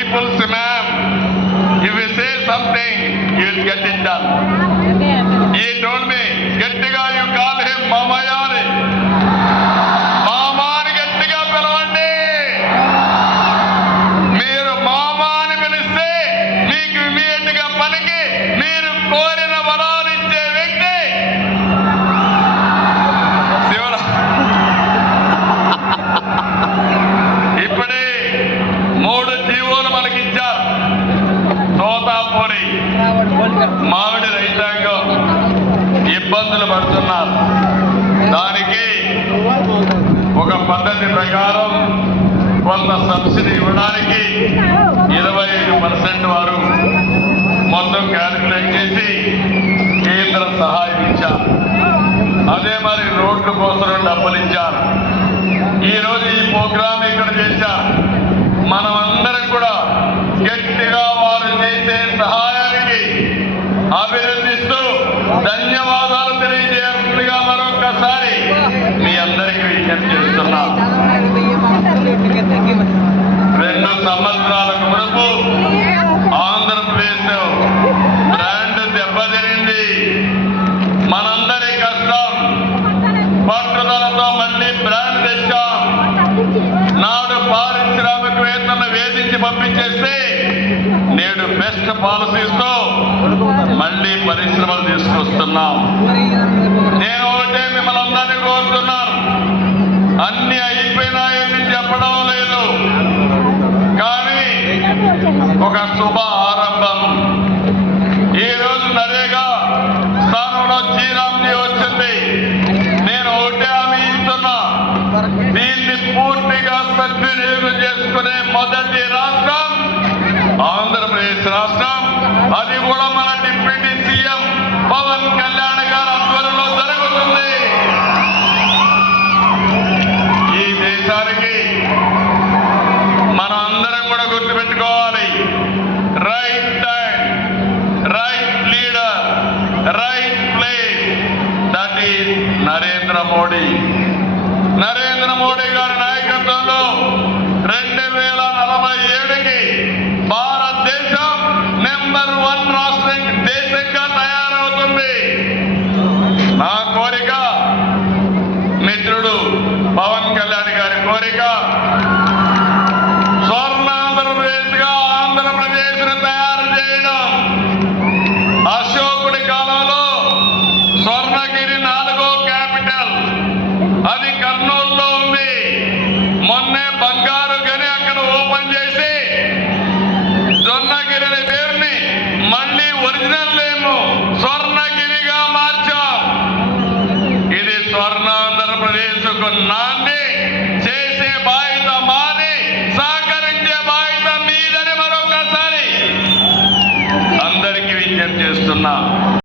people's man. If you say something, you will get it done. He told me, Gettiga, you call him Mamayani. Mamani Gettiga Pelandi. Meeru Mamani Piliste, Meeku Immediatega Paliki, Meeru Korina Varalu Icche Vyakti. Sivara. Ippade 3 జీవోలు మనకి ఇచ్చారు. తోతాపూరి మామిడి రైతాంగం ఇబ్బందులు పడుతున్నారు. దానికి ఒక పద్ధతి ప్రకారం కొంత సబ్సిడీ ఇవ్వడానికి 25% వారు మొత్తం క్యాలిక్యులేట్ చేసి కేంద్ర సహాయం ఇచ్చారు. అదే మరి రోడ్ల కోసం డబ్బులు ఇచ్చారు. ఈరోజు ఈ ప్రోగ్రాం ఇక్కడ చేశారు. మనమందరం కూడా గట్టిగా వారు చేసే సహాయానికి అభినందిస్తూ ధన్యవాదాలు తెలియజేయాల్సిందిగా మరొకసారి మీ అందరికీ విజ్ఞప్తి చేస్తున్నా. 2 సంవత్సరాలకు మునుపు ఆంధ్రప్రదేశ్ బ్రాండ్ దెబ్బతినింది. మనందరి కష్టం పట్టుదలతో మళ్ళీ బ్రాండ్ తెచ్చాం. నాడు పారిశ్రామికవేత్తలను వేధించి పంపించేస్తే నేడు బెస్ట్ పాలసీస్తో మళ్ళీ పరిశ్రమలు తీసుకొస్తున్నాం. నేను ఒకటే మిమ్మల్ని అందరినీ కోరుతున్నాను, అన్ని అయిపోయినాయని చెప్పడం లేదు, కానీ ఒక శుభ ఆరంభం. ఈరోజు నరేగా స్థానంలో శ్రీరామ్జీ వచ్చింది. నేను ఒకటే హామీ ఇస్తున్నా, దీన్ని పూర్తిగా సద్వినియోగం చేసుకునే మొదటి రాష్ట్రం ఆంధ్రప్రదేశ్ రాష్ట్రం. అది కూడా మన డిప్యూటీ సీఎం పవన్ కళ్యాణ్ గారి ఆధ్వర్యంలో జరుగుతుంది. ఈ దేశానికి మనం అందరం కూడా గుర్తుపెట్టుకోవాలి, right time, right leader, right place, that is Narendra Modi. Narendra Modi గారి నాయకత్వంలో 2047కి భారతదేశం నెంబర్ 1 రాష్ట్రం దేశంగా తయారవుతుంది. నా కోరిక, మిత్రుడు పవన్ కళ్యాణ్ గారి కోరిక, స్వర్ణాంధ్రప్రదేశ్గా ఆంధ్రప్రదేశ్ను తయారు చేయడం. అశోకుడి కాలంలో స్వర్ణగిరి 4వ క్యాపిటల్, అది కర్నూలులో ఉంది. మొన్నే బంగారు గని అక్కడ ఓపెన్ చేసి జొన్నగిరి పేరుని మళ్ళీ ఒరిజినల్ నేమ్ స్వర్ణగిరిగా మార్చాం. ఇది స్వర్ణాంధ్రప్రదేశ్కు నాంది.